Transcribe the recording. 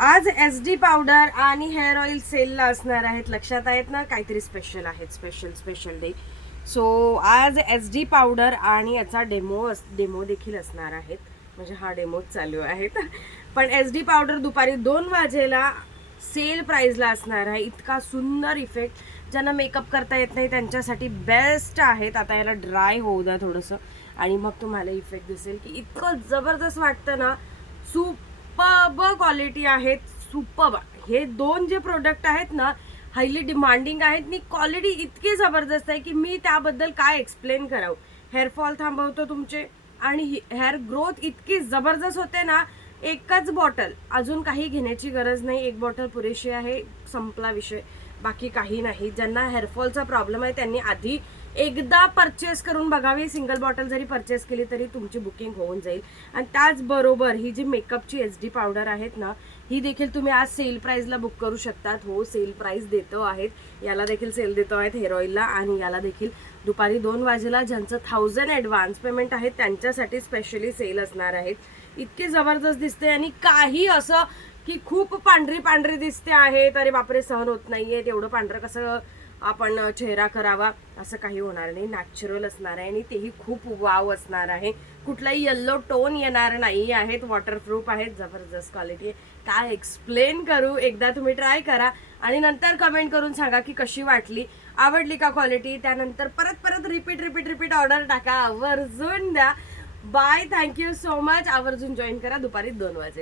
आज SD powder आणि hair oil सेलला असणार आहेत. लक्षात आहेत ना, काहीतरी स्पेशल आहेत. Special day. सो आज SD पावडर आणि याचा डेमो देखील असणार आहेत. म्हणजे हा डेमो चालू आहेत. पण SD पावडर दुपारी 2 वाजेला सेल प्राइसला असणार आहे. इतका सुंदर इफेक्ट, ज्यांना मेकअप करता येत नाही त्यांच्यासाठी बेस्ट आहेत. आता याला ड्राय होऊ द्या थोडंसं आणि मग तुम्हाला इफेक्ट दिसेल की इतकं जबरदस्त वाटतं ना. सुपर्ब क्वालिटी आहेत. सुपर्ब. हे दोन जे प्रोडक्ट आहेत ना, हायली डिमांडिंग आहेत आणि क्वालिटी इतकी जबरदस्त आहे की मी त्याबद्दल काय एक्सप्लेन करावं. हेअरफॉल थांबवतो तुमचे आणि हेअर ग्रोथ इतकी जबरदस्त होते ना. एकच बॉटल, अजून काही घेण्याची गरज नाही. एक बॉटल पुरेशी आहे. संपला विषय. बाकी काही नाही. ज्यांना हेअरफॉलचा प्रॉब्लेम आहे त्यांनी आधी एकदा परचेस करून बघावी. सिंगल बॉटल जरी परचेस केली तरी तुमची बुकिंग होऊन जाईल. आणि त्याचबरोबर ही जी मेकअपची SD पावडर आहेत ना, ही देखील तुम्ही आज सेल प्राइसला बुक करू शकतात. हो, सेल प्राइस देतो आहेत. याला देखील सेल देतो आहेत हेअर ऑइलला आणि याला देखील दुपारी 2 वाजेला ज्यांचं 1000 ॲडव्हान्स पेमेंट आहे त्यांच्यासाठी स्पेशली सेल असणार आहेत. इतके जबरदस्त दिसते आणि काही असं की खूप पांढरी दिसते आहे तरी बापरे सहन होत नाहीये, तेवढं पांढरं कसं आपण चेहरा करावा, असं काही होणार नाही. नॅचरल असणार आहे आणि तेही खूप वाव असणार आहे. कुठलाही येल्लो टोन येणार नाही आहेत. वॉटरप्रूफ आहेत. जबरदस्त क्वालिटी आहे. काय एक्सप्लेन करू. एकदा तुम्ही ट्राय करा आणि नंतर कमेंट करून सांगा की कशी वाटली, आवडली का क्वालिटी. त्यानंतर परत रिपीट ऑर्डर टाका. आवर्जून द्या. बाय. Thank you so much. आवर्जून जॉईन करा दुपारी 2 वाजेला.